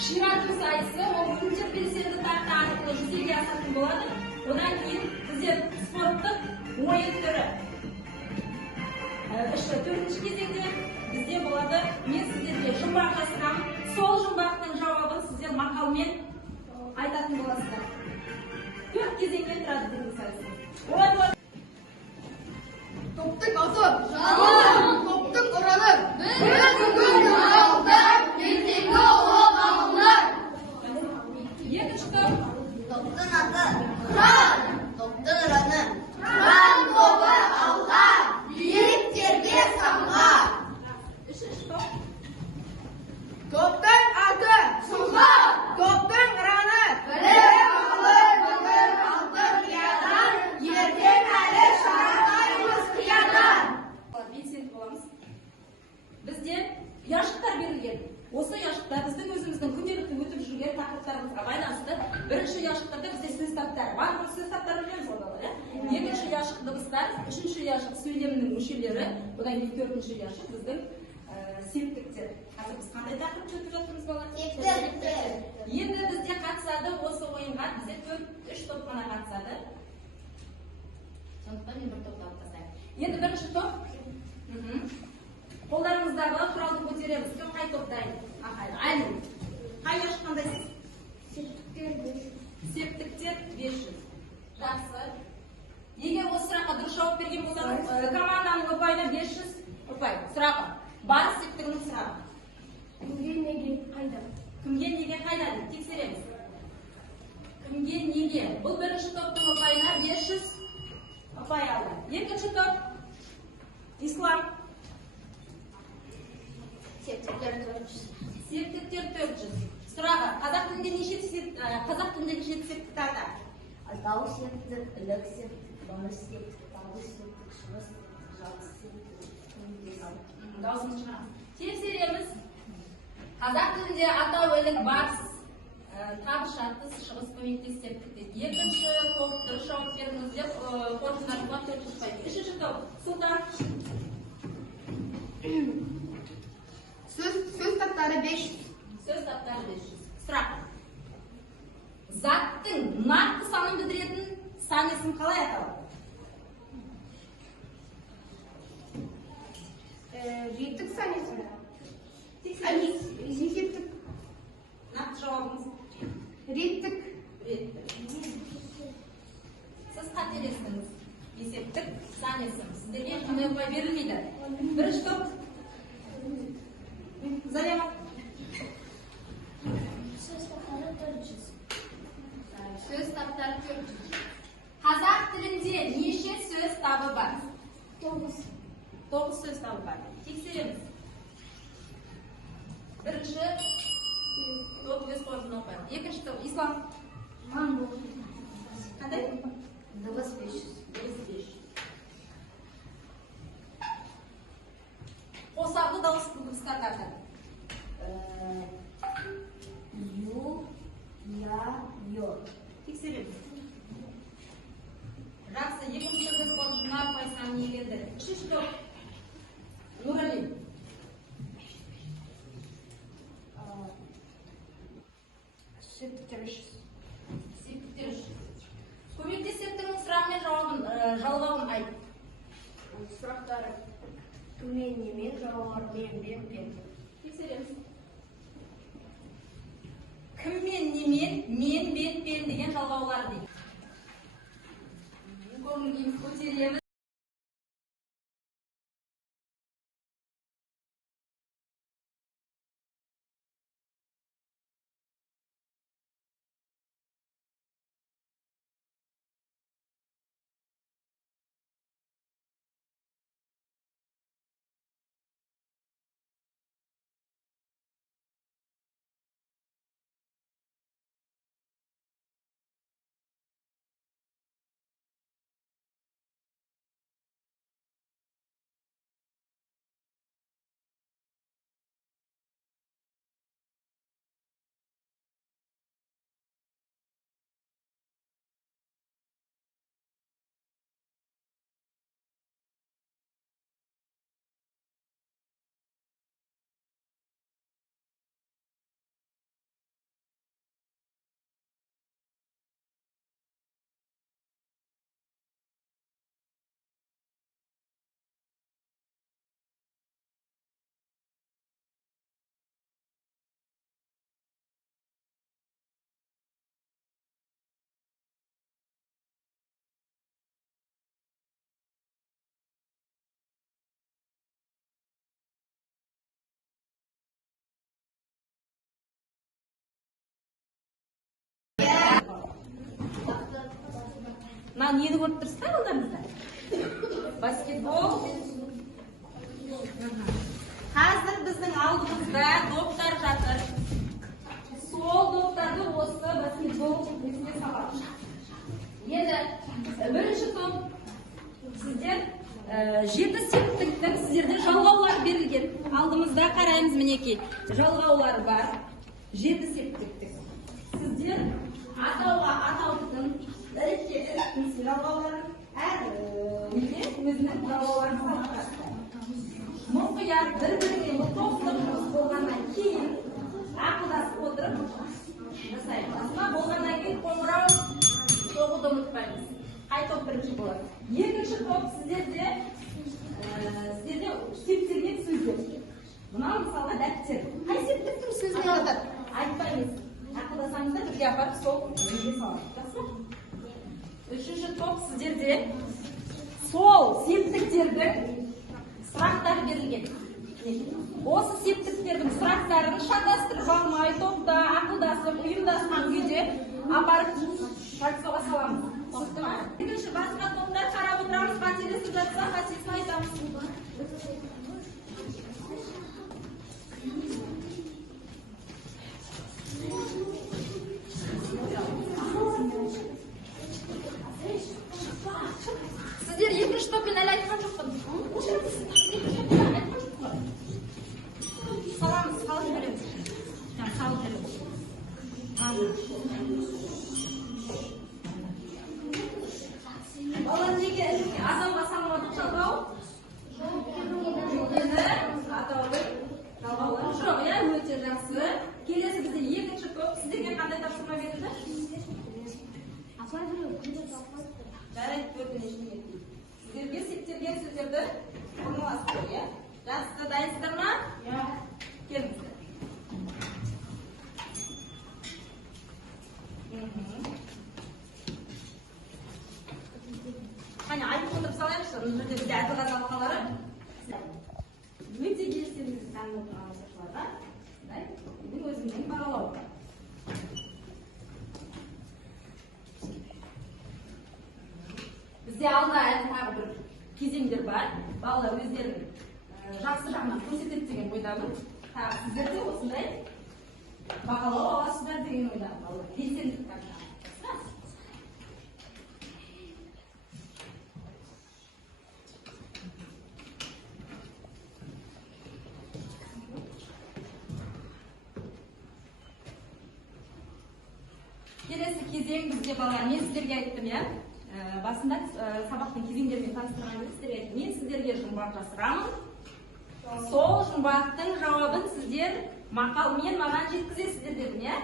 Şiratın sayısı 10. belsendi tartı arqılı yüzege asатын болады. Odan keyin bizde sporттық ойын түрі. Іші 4-ші кезеңде бізде болады. Мен сіздерге жұмбақ жасырамын. Сол жұмбақтың жауабын сіздер мақалмен айтатын боласыздар. 4 кезеңнен тұрады біздің сайысы. Топтың аты жалын, топтың ұраны бір күн алдар, ертеңгі олақ алынар. Екінші топ. Топтың аты қыран, топтың ұраны қыран тобы алға, биіктерге самға. Үшінші топ. Топтың аты сұңға, топтың ұраны білім алыр, бүгін алтын ұядан, ертең әлі шарағаймыз қиядан. Белсенді боламыз. Бізде ұяшықтар берілген. Осы ұяшықтар біздің өзіміздің күнделікті өтіп жүрген тақырыптарымызға байланысты. Бірінші ұяшықтарда бізде сөз таптары. Барлық сөз таптары білеміз ғой, иә? Екінші ұяшық дыбыстар, үшінші ұяшық сөйлемнің мүшелері, одан кейін төртінші ұяшық біздің септіктер. Қазір біз қандай тақырыпты өтіп жатырмыз балалар? Септіктер. Енді бізде қатысады осы ойынға, бізде 3 топ қана қатысады. Сондықтан мен бір топты алып тастаймын. Енді бірінші топ. Қолдарыңыздағы құралды көтереміз. Кім қай топтайын? Айлы. Қай ұяшық қандайсыз? Септіктер 500. Жақсы. Егер осы сұраққа дұрыс жауап берген болсаңыз, команданың ұпайына 500 ұпай. Сұрағы. Бар септігінің сұрағы. Кімге неге қайда? Кімге неге қайда деп тексереміз. Кімге неге? Бұл бірінші топтың ұпайына 500 ұпай алды. Екінші топ. Ислам. Септіктер 400. Септіктер 400. Сұрағы. Қазақ тілінде неше септік ата? Дау септік, ілік септік, баны септік, тағы септік, шығыс септік, жалғыз септік. Дауысын шығарамыз. Тексереміз. Қазақ тілінде атау ілік барыс, табыс жатыс, шығыс көмектес септік дейді. Екінші топ дұрыс жауап беріңіз деп қорытындыларға 400 ұпай. Үшінші топ. Сұлтан. Сөз таптары 500. Сөз таптары 500. Сұрақ. Заттың нақты санын білдіретін сан есім қалай аталады? Жетік сан есімі. Есептік. Нақты жауабыңыз. Реттік. Сіз қателестіңіз. Есептік сан есім. Сіздерге ешқандай ұпай берілмейді. Бірінші топ. Зарема. Сөз таптары 400. Сөз таптары 400. Қазақ тілінде неше сөз табы бар? 9. 9 сөз табы бар. Тексереміз. Бірінші топ өз қоржынына қоямыз. Екінші топ. Ислам. Қандай? Дыбыс 500. Қосарлы дауысты дыбыстар қашады. Ю, я, йо. Тексереміз. Жақсы, екінші топ өз қоржынына ұпай санын иеленді. Үшінші топ. Нұрали. Септіктер 500. Септіктер 300. Көмекте септігінің сұрағы мен жалғауын айт. Сұрақтары мен, немен, жауабы мен. Тексереміз. Кіммен, немен, мен, деген жалғаулар дейді. Көңіл көтереміз. Мына нені көріп тұрсыздар қолдарыңызда? Баскетбол. Қазір біздің алдымызда доптар жатыр. Сол доптарды осы баскетбол нүктесіне салады. Енді бірінші топ сіздер 7 септіктің сіздерде жалғаулар берілген. Алдымызда қараймыз мінекей. Жалғаулар бар. 7 септіктің. Сіздер атаудың іріктің жалғауларын өзінің жалғауларын салып мұқият бір-біріне тоқтық жұмыс болғаннан кейін ақылдасып отырып жасаймыз. Болғаннан кейін қоңырау соғуды ұмытпаймыз. Қай топ бірінші болады? Екінші топ сіздерде септелген сөздер. Мынау мысалға дәптер. Қай септіктің сөзіне жатады? Айтпаймыз. Ақылдасаңыздар бірге апарып сол жерге салады. Жақсы? Үшінші топ сіздерде сол септіктердің сұрақтары берілген. Осы септіктердің сұрақтарын шатастырып алмай, топта ақылдасып, ұйымдасқан күйде апарып шартсоға саламыз. Түсінікті ме? Екінші басқа топтар қарап отырамыз, қателесіп жатса, қатесін айтамыз. Сіздер екінші топпен әлі айтқан жоқпын. Саламыз, салып жібереміз. Салып жібереміз. Балалар неге атауға салмадық жалғау? Атаудың жалғаулары жоқ, иә, өте жақсы. Келесі бізде екінші топ. Сіздерге қандай тапсырма берілді? Жарайды, төртін ешіне етті. Сіздерге септелген сөздерді орналастыру, иә? Жақсы, дайынсыздар ма? Иә. Келіңіздер. Қане, айтып отырып салайықшы, бұл жерде бізде айтылған алқалары. Өте келістеріңізді танып отырған оқушыларға менің өзімнің бағалауым. Бізде алда тағы бір кезеңдер бар. Балалар өздерінің жақсы жағынан көрсетеді деген ойдамын. Тағы сіздерде осындай бағалау аласыздар деген ойдамын. Белсенділік таңдап. Келесі кезең бізде балалар, мен сіздерге айттым, иә? Басында сабақтың кезеңдерімен таныстырған кезде сіздерге айттым. Мен сіздерге жұмбақ жасырамын. Сол жұмбақтың жауабын сіздер мақалмен маған жеткізесіздер дедім, иә?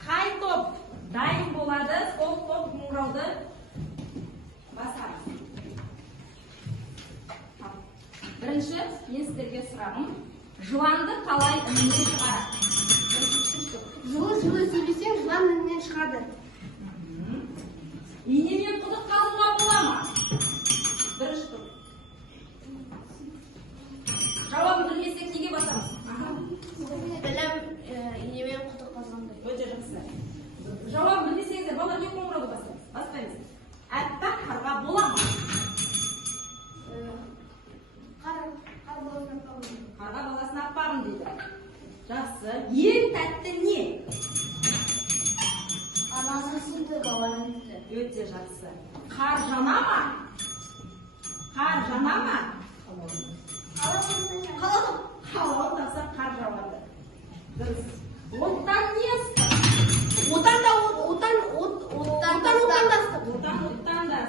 Қай топ дайын болады, сол топ қоңырауды басамыз. Бірінші, мен сіздерге сұрағым, жыланды қалай үнінен шығарады? Жылы сөйлесең, жылан үнінен шығады. Инемен құдық қазуға бола ма? Бірінші топ. Жауабын білмесек неге басамыз? Білім, инемен құдық қазғанда. Өте жақсы. Жауабын білмесеңіздер, балалар не қоңырауды басамыз? Бастаймыз. Әппақ қарға бола ма? Қарға баласын аппағым дейді. Жақсы. Ең тәтті не? Анасының сүті, баланың сүті. Өте жақсы. Қар жана ма? Қар жана ма? Қалауын тапса қар жауады. Дұрыс. Оттан не ыстық? Оттан да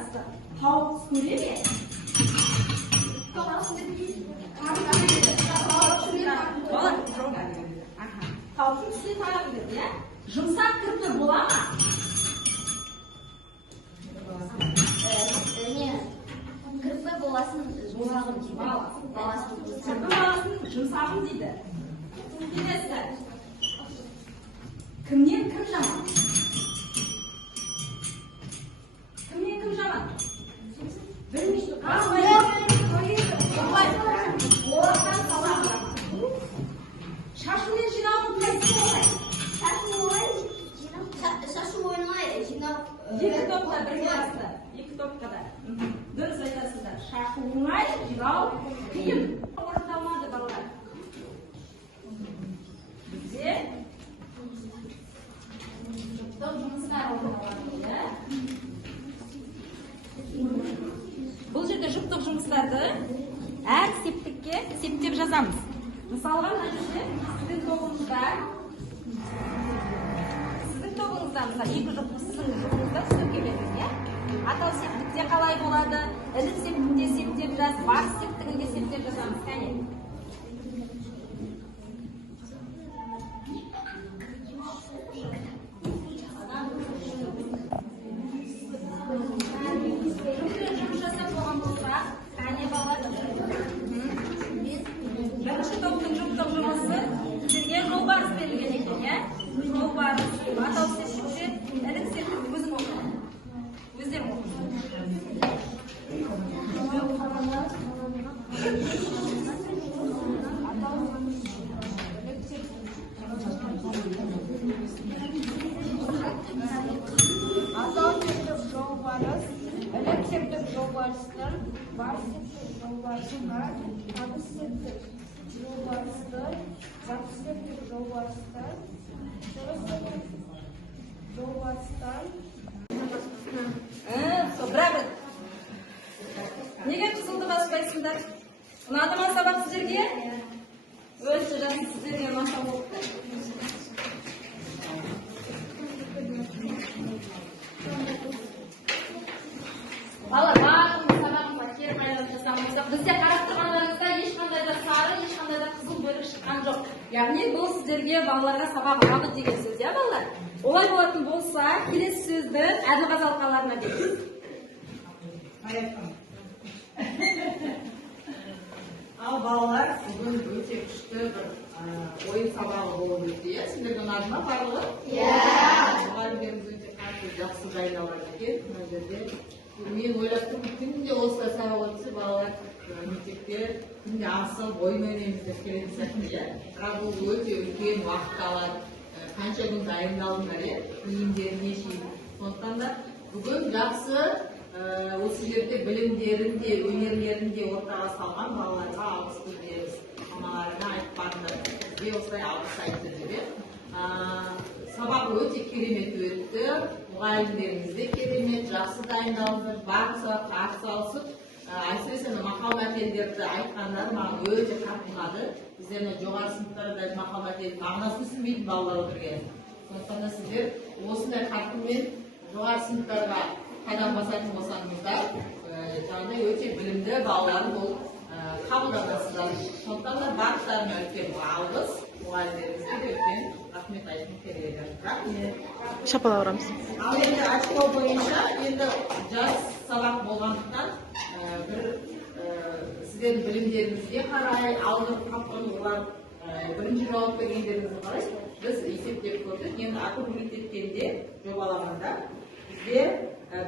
ыстық. Тауық түс көре ме? Тауықтың түсіне тағы біледі, иә? Жұмсақ кірпі бола ма? Кірпі боласын жұмсағым дейді. Кірпі баласын жұмсағым дейді. Келесі. Кімнен кім жаман? Кімнен кім жаман? Білмейді. Шашымен жинауын қайсы болмайды? Шашу ойнай, жинап. Екі топта бірге топқа да. Дұрыс айтасыздар. Шашу оңай, жинау қиын. Орындалмады балалар. Бізде жұптық жұмыстар орындалады. Бұл жерде жұптық жұмыстарды әр септікке септеп жазамыз. Мысалға, мына жерде сіздің тобыңызда, мысалы, екі жұпты сіздің жұпыңызда түсіп келеді. Атал септікте қалай болады? Ілік септікте септеп жаз, бар септігінде септеп жазамыз. Кәне. Жұмыс жасап болған болса, кәне балалар. Бірінші топтың жұптық жұмысы сіздерге жолбарыс берілген екен, иә? Жолбарыс, атал септікте, ілік септік өзің оқы. Өздерің оқы. Атал септік жолбарыс, ілік септік жолбарыстың, бар септік жолбарысқа, табыс септік жолбарыстың, жақсы септік жолбарыстың, шығыс септік жолбарыстан. Браво! Неге қызылды баспайсыңдар? Ұнады ма сабақ сіздерге? Өте жақсы, сіздерге маса болыпты. Балалар, барлығымыз сабағымызға келіп қайрат жасамыз. Бізде қарап тұрғандарыңызда ешқандай да сары, ешқандай да қызыл бөлік шыққан жоқ. Яғни бұл сіздерге балаларға сабақ ұнады деген сөз, иә балалар? Олай болатын болса, келесі сөзді әділғазы алқаларына беріңіз. Ал балалар, бүгін өте күшті бір ойын сабағы болып өтті, иә? Сіздерге ұнады ма барлығы? Иә! Мұғалімдеріміз өте қатты жақсы дайындалған екен. Мына жерде мен ойлап тұрмын, күнде осылай сабақ өтсе, балалар мектепте күнде асып, ойын ойнаймыз деп келетін сияқты, иә? Бірақ бұл өте үлкен уақыт алады. Қанша күн дайындалыңдар, иә? Киімдеріне шейін. Сондықтан да бүгін жақсы осы жерде білімдерін де, өнерлерін де ортаға салған балаларға алғыс білдіреміз. Мамаларына айтып бардыңдар. Бізге осылай алғыс айтты деп. Сабақ өте керемет өтті. Мұғалімдеріміз де керемет, жақсы дайындалыңдар. Барлық сабаққа атсалысып, әсіресе мақал мәтелдерді айтқандар маған өте қатты ұнады. Біздерді жоғары сыныптарда мақал мәтелдің мағынасын түсінбейтін балалар отырген. Сондықтан да сіздер осындай қарқынмен жоғары сыныптарға қадам басатын болсаңыздар, жаңағыдай өте білімді балалар болып қабылданасыздар. Сондықтан да барлықтарына үлкен алғыс, мұғалімдерімізге де үлкен рахмет айтқым келеді. Рахмет. Шапалақ ұрамыз. Ал енді açıklау бойынша енді жас сабақ болғандықтан бір сіздердің білімдеріңізге қарай, алдырып қапқан олар бірінші жауап бергендеріңізге қарай біз есептеп көрдік. Енді ақыл мектепкенде жобалағанда бізде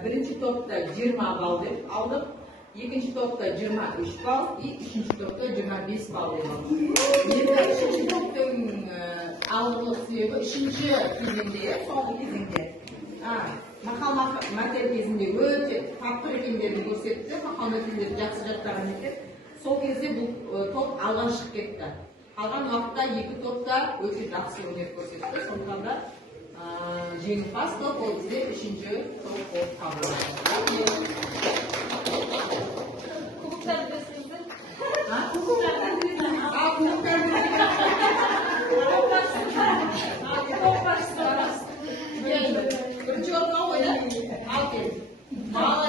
бірінші топта 20 балл деп алдық, екінші топта 23 балл, үшінші топта 25 балл деп алдық. Енді үшінші топтың алдық себебі үшінші кезеңде, соңғы кезеңде мақал мәтел кезінде өте тапқыр екендерін көрсетті, мақал мәтелдерді жақсы жаттаған екен. Сол кезде бұл топ алған шығып кетті. Қалған уақытта екі топта өте жақсы өнер көрсетті. Сондықтан да жеңімпаз топ ол бізде үшінші топ болып табылады. Кубоктарды берсеңіздер. Бірінші орынға ойнап, ал кел. Мала